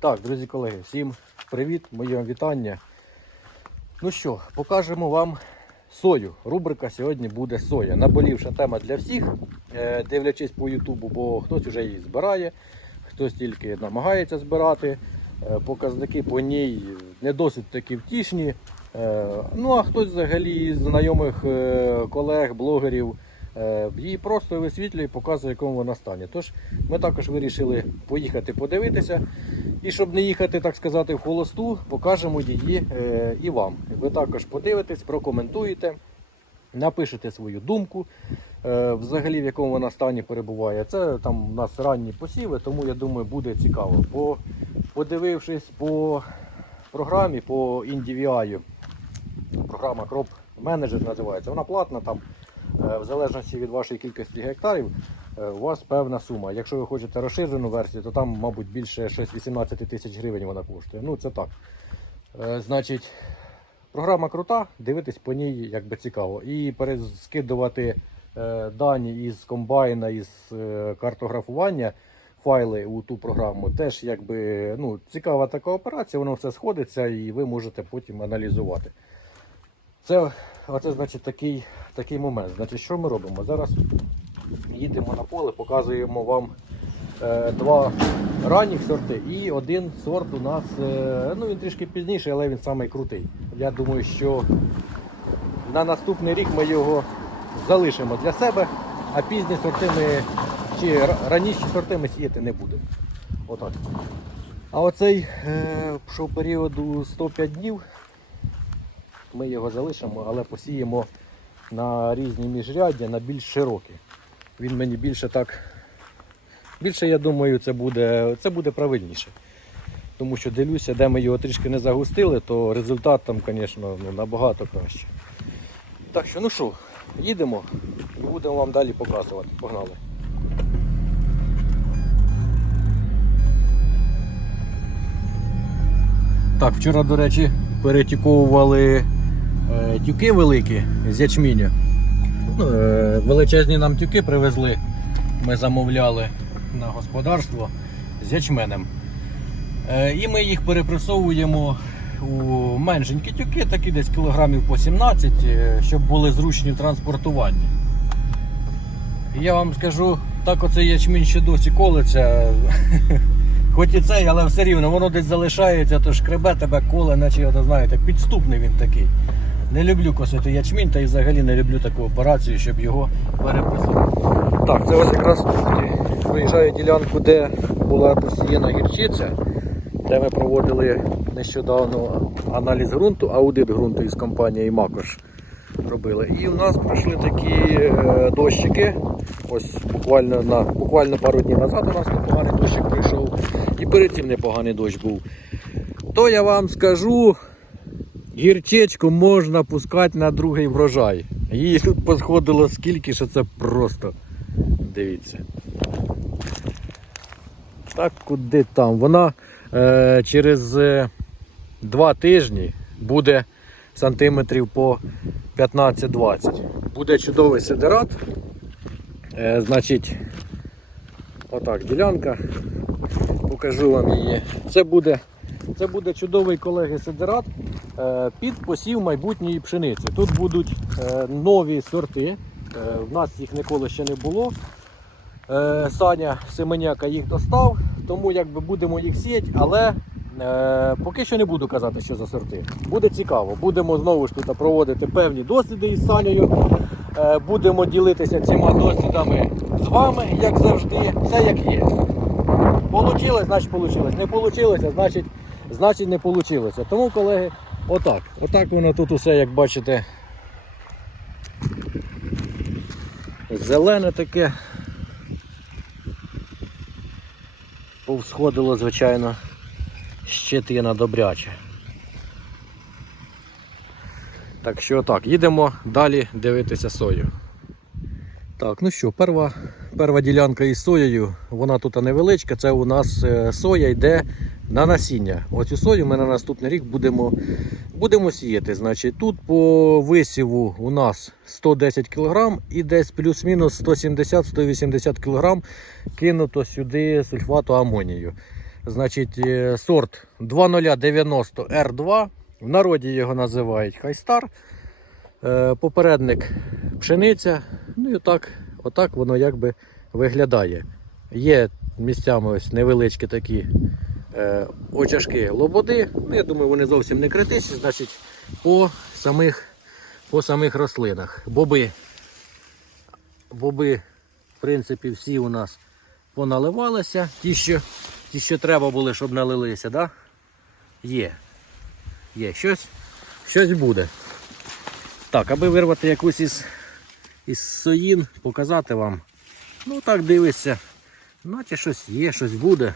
Так, друзі колеги, всім привіт, моє вітання. Ну що, покажемо вам сою. Рубрика сьогодні буде соя. Наболівша тема для всіх, е, дивлячись по Ютубу, бо хтось вже її збирає, хтось тільки намагається збирати. Е, Показники по ній не досить такі втішні. Е, Ну а хтось взагалі з знайомих колег, блогерів її просто висвітлює і показує, якому вона стані. Тож ми також вирішили поїхати подивитися. І щоб не їхати, так сказати, в холосту, покажемо її е, і вам. Ви також подивитесь, прокоментуєте, напишете свою думку, е, взагалі в якому вона стані перебуває. Це там у нас ранні посіви, тому я думаю, буде цікаво. По, подивившись по програмі, по індивіаю, програма Crop Manager називається, вона платна там. е, В залежності від вашої кількості гектарів у вас певна сума. Якщо ви хочете розширену версію, то там, мабуть, більше щось 18 тисяч гривень вона коштує. Ну, це так. Е, Значить, програма крута, дивитись по ній якби цікаво. І перескидувати е, дані із комбайна, із е, картографування, файли у ту програму теж якби ну, цікава така операція, воно все сходиться і ви можете потім аналізувати. Це, оце значить такий, такий момент. Значить, що ми робимо? Зараз їдемо на поле, показуємо вам е, два ранніх сорти і один сорт у нас, е, ну він трішки пізніший, але він самий. Я думаю, що на наступний рік ми його залишимо для себе, а пізні сорти ми чи ра- раніші сорти ми сіяти не будемо. Отак. А оцей, е, що періоду 105 днів, ми його залишимо, але посіємо на різні міжряддя, на більш широкі. Він мені більше так. Більше, я думаю, це буде, це буде правильніше. Тому що дивлюся, де ми його трішки не загустили, то результат там, звісно, ну, набагато краще. Так що, ну що, їдемо і будемо вам далі показувати. Погнали. Так, вчора, до речі, перетіковували е, тюки великі з ячміння. Ну, е, величезні нам тюки привезли. Ми замовляли на господарство з ячменем. Е, і ми їх перепресовуємо у меншенькі тюки, такі десь кілограмів по 17, е, щоб були зручні в транспортуванні. Я вам скажу, так оцей ячмінь ще досі колиться. Хоч і цей, але все рівно воно десь залишається, то шкребе тебе коле, наче знаєте, підступний він такий. Не люблю косити ячмінь та і взагалі не люблю таку операцію, щоб його переписати. Так, це ось якраз проїжджаю ділянку, де була посіяна гірчиця, де ми проводили нещодавно аналіз ґрунту, аудит ґрунту із компанією Макош робили. І у нас пройшли такі е, дощики. Ось буквально на буквально пару днів назад у нас непоганий дощик прийшов. І перед цим непоганий дощ був. То я вам скажу, гірчичку можна пускати на другий врожай. Її тут посходило скільки, що це просто. Дивіться. Так куди там? Вона е, через е, два тижні буде сантиметрів по 15-20. Буде чудовий сидерат. Е, значить, отак, ділянка. Покажу вам її. Це буде, це буде чудовий колеги сидерат е, під посів майбутньої пшениці. Тут будуть е, нові сорти. Е, в нас їх ніколи ще не було. Саня Семеняка їх достав, тому якби будемо їх сіяти, але поки що не буду казати, що за сорти. Буде цікаво. Будемо знову ж тут проводити певні досліди із Санею. Будемо ділитися цими дослідами з вами, як завжди. Все як є. Получилось, значить получилось. Не получилося, значить, значить не получилося. Тому, колеги, отак. Отак воно тут усе, як бачите. Зелене таке. Повсходило, звичайно, щетина добряче. Так що так, їдемо далі дивитися сою. Так, ну що, перва, перва ділянка із соєю, вона тут невеличка, це у нас е, соя йде на насіння. Оцю сою ми на наступний рік будемо, будемо сіяти. Значить, тут по висіву у нас 110 кг і десь плюс-мінус 170-180 кг кинуто сюди сульфату амонію. Значить, е, сорт 2090 R2. В народі його називають Хайстар. Е, Попередник пшениця. Ну і отак, отак воно якби виглядає. Є місцями ось невеличкі такі очашки лободи. Ну, я думаю, вони зовсім не критичні, значить, по самих, по самих рослинах. Боби, боби, в принципі, всі у нас поналивалися. Ті, що, ті, що треба були, щоб налилися, да? є. Є. Щось, щось буде. Так, аби вирвати якусь із, із соїн, показати вам. Ну так дивишся. Наче щось є, щось буде.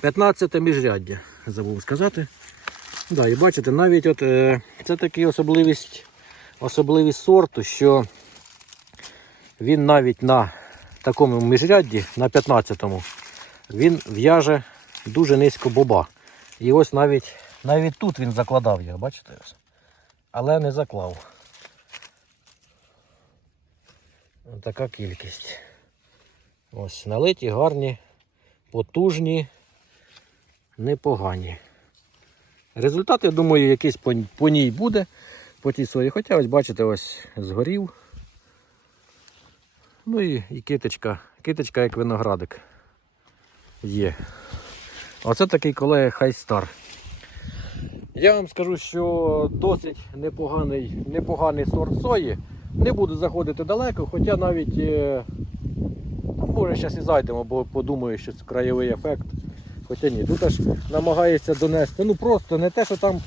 15 міжряддя, забув сказати. Да, і бачите, навіть от, е, це така особливість, особливість сорту, що він навіть на такому міжрядді, на 15-му, він в'яже дуже низько боба. І ось навіть, навіть тут він закладав його, бачите? Але не заклав. Ось Така кількість. Ось налиті, гарні, потужні, непогані. Результат, я думаю, якийсь по, по ній буде, по тій сої. Хоча ось бачите, ось згорів. Ну і, і киточка, киточка як виноградик є. Оце такий колега Хайстар. Я вам скажу, що досить непоганий, непоганий сорт сої. Не буду заходити далеко, хоча навіть е, може зараз і зайдемо, бо подумаю, що це краєвий ефект. Хоча ні, тут аж намагається донести. Ну просто не те, що там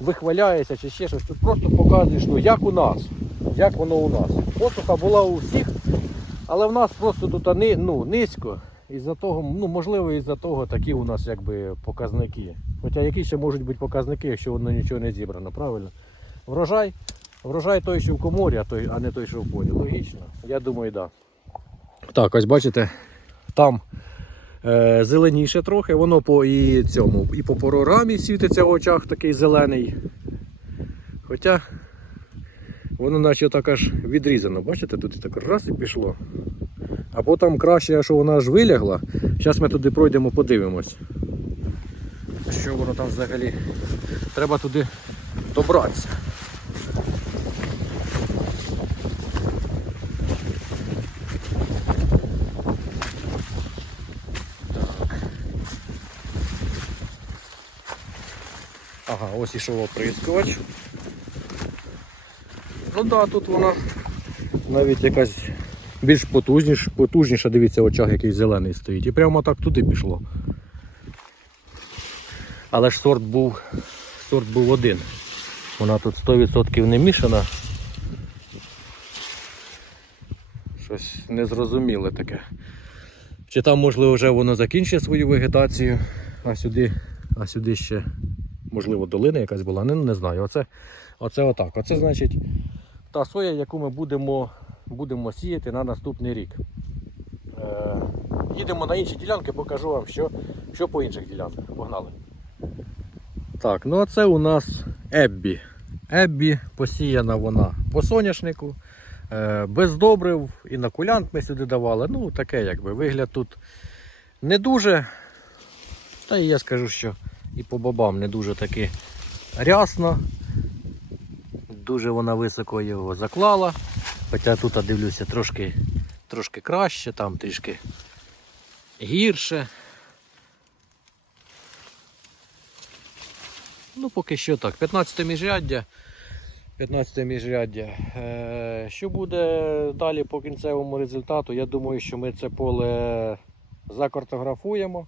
вихваляється чи ще щось. Тут просто показуєш, ну як у нас, як воно у нас. Посуха була у всіх, але в нас просто тут ну, низько. Із-за того, ну можливо, із-за того такі у нас якби показники. Хоча які ще можуть бути показники, якщо воно нічого не зібрано, правильно? Врожай, врожай той, що в коморі, а, той, а не той, що в полі. Логічно. Я думаю, так. Да. Так, ось бачите, там е, зеленіше трохи, воно по і цьому, і по порорамі світиться в очах такий зелений. Хоча воно наче так аж відрізано, бачите, тут так раз і пішло. А потім краще, що вона аж вилягла. Зараз ми туди пройдемо, подивимось. Що воно там взагалі? Треба туди добратися. Ага, ось ішов оприскувач. Ну так, да, тут вона навіть якась більш потужніша, потужніша, дивіться, в очах якийсь зелений стоїть. І прямо так туди пішло. Але ж сорт був, сорт був один. Вона тут 100% не мішана. Щось незрозуміле таке. Чи там, можливо, вже воно закінчує свою вегетацію, а сюди, а сюди ще, можливо, долина якась була, не, не знаю. Оце, оце отак. Оце значить та соя, яку ми будемо, будемо сіяти на наступний рік. Е, їдемо на інші ділянки, покажу вам, що, що по інших ділянках. Погнали. Так, ну а це у нас Еббі. Еббі посіяна вона по соняшнику. Е, без добрив, інокулянт ми сюди давали. Ну, таке якби вигляд тут не дуже. Та і я скажу, що і по бобам не дуже таки рясно. Дуже вона високо його заклала. Хоча тут я дивлюся трошки, трошки краще, там трішки гірше. Ну, поки що так. 15 міжряддя. 15 міжряддя. Е, що буде далі по кінцевому результату? Я думаю, що ми це поле закартографуємо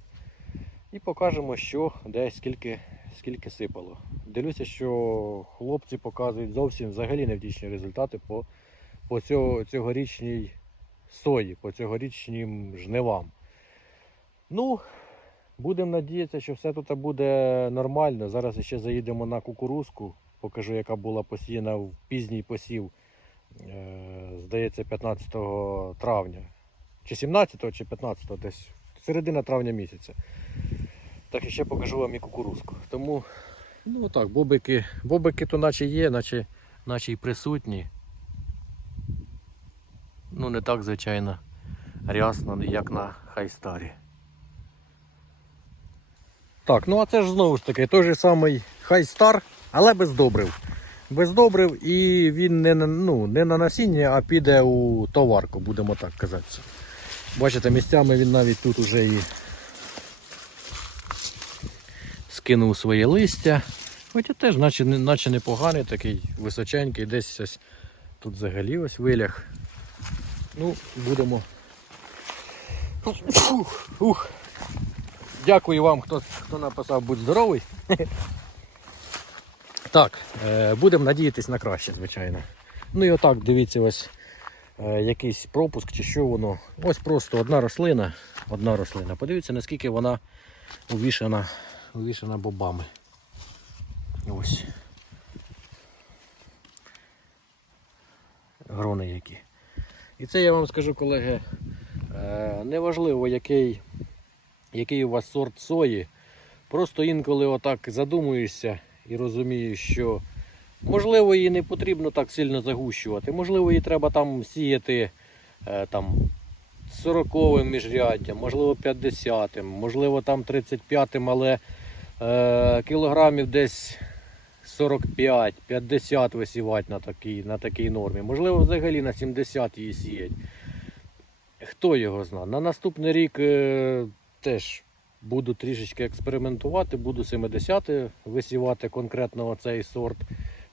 і покажемо, що де скільки, скільки сипало. Дивлюся, що хлопці показують зовсім взагалі невдячні результати по, по цього, цьогорічній сої, по цьогорічнім жнивам. Ну, Будемо надіятися, що все тут буде нормально. Зараз ще заїдемо на кукурузку. Покажу, яка була посіяна в пізній посів. Е, Здається, 15 травня. Чи 17 чи 15 десь середина травня місяця. Так і ще покажу вам і кукурузку. Тому, ну так, бобики, бобики то наче є, наче, наче і присутні. Ну не так, звичайно, рясно, як на хайстарі. Так, ну а це ж знову ж таки той же самий хайстар, але без добрив. Без добрив і він не, ну, не на насіння, а піде у товарку, будемо так казати. Бачите, місцями він навіть тут уже і скинув своє листя. Хоча теж наче, наче непоганий, такий височенький, десь ось тут взагалі ось вилях. Ну, будемо. Ух, ух. Дякую вам, хто, хто написав будь здоровий. Так, е, будемо надіятись на краще, звичайно. Ну і отак, дивіться, ось е, якийсь пропуск чи що воно. Ось просто одна рослина, одна рослина. Подивіться, наскільки вона увішана, увішана бобами. Ось. Грони які. І це я вам скажу, колеги, е, неважливо, який, який у вас сорт сої. Просто інколи отак задумуєшся і розумієш, що можливо її не потрібно так сильно загущувати. Можливо, її треба там сіяти е, там 40-м міжряддям, можливо 50-м, можливо там 35-м, але кілограмів десь 45-50 висівати на такій, на такій нормі. Можливо, взагалі на 70 її сіять. Хто його зна. На наступний рік е, теж буду трішечки експериментувати, буду 70 висівати конкретно цей сорт,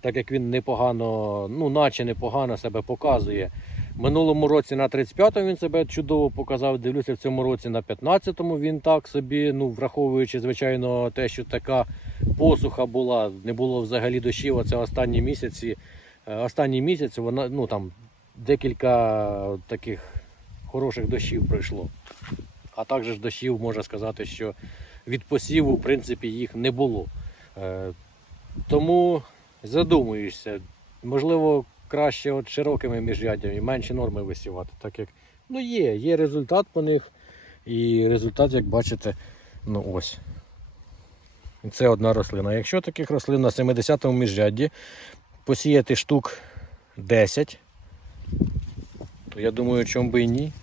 так як він непогано, ну наче непогано себе показує. Минулому році на 35-му він себе чудово показав. Дивлюся, в цьому році на 15-му він так собі, ну враховуючи, звичайно, те, що така посуха була, не було взагалі дощів. Оце останні місяці. Е, Останній місяць вона ну там декілька таких хороших дощів пройшло. А також дощів можна сказати, що від посіву, в принципі, їх не було. Е, Тому задумуєшся, можливо, краще от широкими міжряддями, менші норми висівати, так як ну є, є результат по них. І результат, як бачите, ну ось. Це одна рослина. Якщо таких рослин на 70-му міжрядді посіяти штук 10, то я думаю, чому би і ні.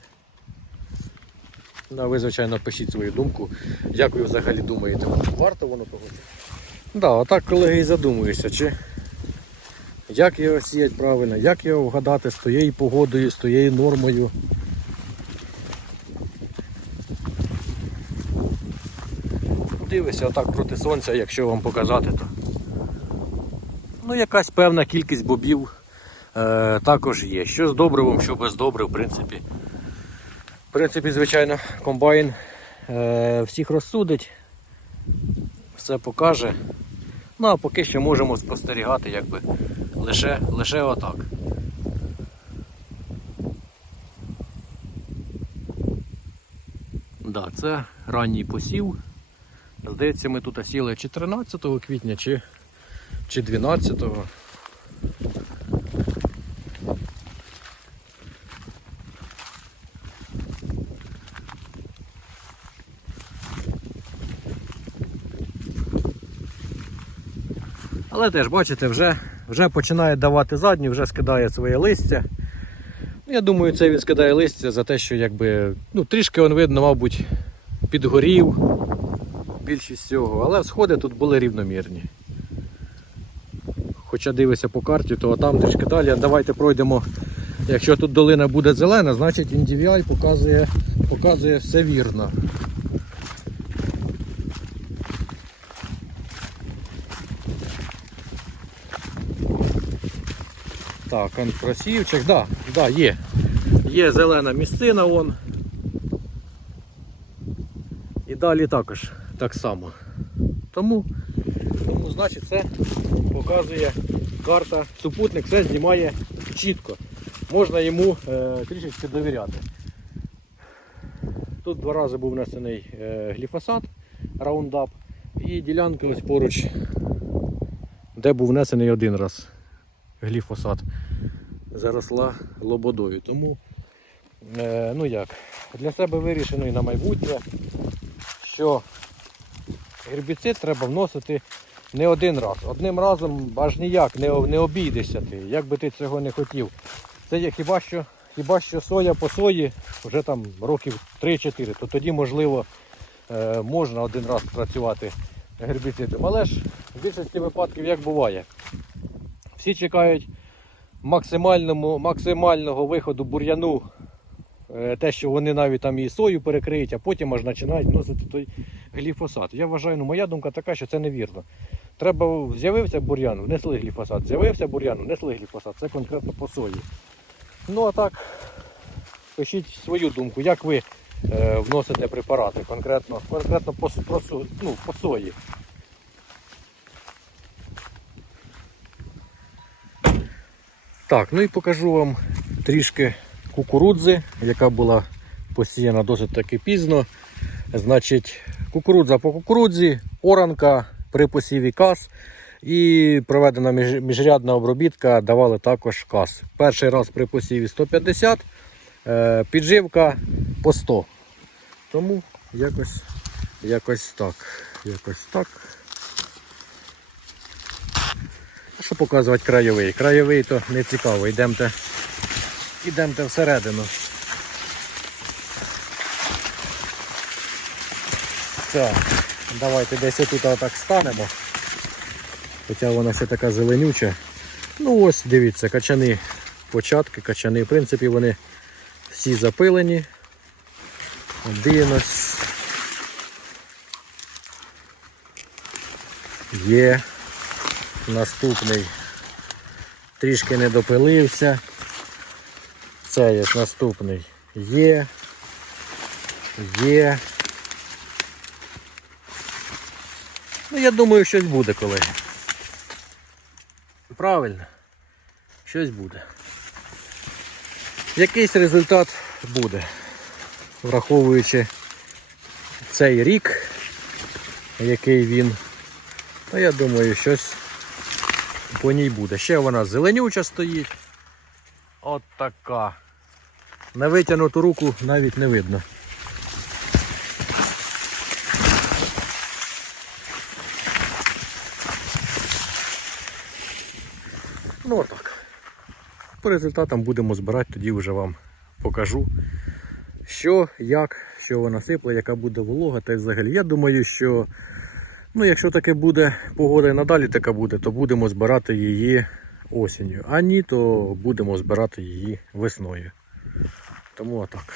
Ну, ви, звичайно, пишіть свою думку. Як ви взагалі думаєте, варто воно того? Да, отак, колеги, і задумуюся, чи як його сіяти правильно, як його вгадати з тією погодою, з тією нормою. Дивися, отак проти сонця, якщо вам показати, то ну, якась певна кількість бобів е, також є. Що з добривом, що без добрив, в принципі. В принципі, звичайно, комбайн е, всіх розсудить, все покаже. Ну а поки що можемо спостерігати якби лише, лише отак. Да, це ранній посів. Здається, ми тут сіли чи 13 квітня, чи, чи 12. Але теж, бачите, вже, вже починає давати задні, вже скидає своє листя. Ну, Я думаю, це він скидає листя за те, що якби, ну, трішки він видно, мабуть, підгорів більшість цього, але сходи тут були рівномірні. Хоча дивися по карті, то там трішки далі. Давайте пройдемо. Якщо тут долина буде зелена, значить NDVI показує, показує все вірно. Так, он просівчик, да, да, є. Є зелена місцина вон. І далі також так само. Тому, тому значить це показує карта, супутник все знімає чітко. Можна йому е, трішечки довіряти. Тут два рази був внесений е, гліфосат Roundup і ділянка ось поруч, де був внесений один раз гліфосат, заросла лободою. Тому, е, ну як, для себе вирішено і на майбутнє, що гербіцид треба вносити не один раз. Одним разом аж ніяк не, не обійдешся ти, як би ти цього не хотів. Це є хіба що, хіба що соя по сої вже там років 3-4, то тоді можливо е, можна один раз працювати гербіцидом. Але ж в більшості випадків як буває. Всі чекають максимальному, максимального виходу бур'яну, е, те, що вони навіть там і сою перекриють, а потім аж починають вносити той гліфосат. Я вважаю, ну моя думка така, що це невірно. Треба з'явився бур'ян, внесли гліфосат. З'явився бур'ян, внесли гліфосат. Це конкретно по сої. Ну а так, пишіть свою думку, як ви е, вносите препарати конкретно, конкретно по, про, ну, по сої. Так, ну і покажу вам трішки кукурудзи, яка була посіяна досить таки пізно. Значить, кукурудза по кукурудзі, оранка при посіві кас і проведена міжрядна обробітка давали також кас. Перший раз при посіві 150, е, підживка по 100. Тому якось, якось так. Якось так. Що показувати краєвий? Краєвий то не цікаво. Йдемте, йдемте всередину. Так, давайте десь отут отак станемо. Хоча вона ще така зеленюча. Ну ось, дивіться, качани, початки, качани. В принципі, вони всі запилені. Дивимось. Є. Наступний трішки не допилився. Це є наступний. Є. Є. Ну, я думаю, щось буде, колеги. Правильно. Щось буде. Якийсь результат буде. Враховуючи цей рік, який він. Ну, я думаю, щось по ній буде. Ще вона зеленюча стоїть. От така. На витягнуту руку навіть не видно. Ну отак. По результатам будемо збирати, тоді вже вам покажу, що, як, що вона сипле, яка буде волога та й взагалі. Я думаю, що ну, якщо таке буде погода і надалі така буде, то будемо збирати її осінню. А ні, то будемо збирати її весною. Тому отак.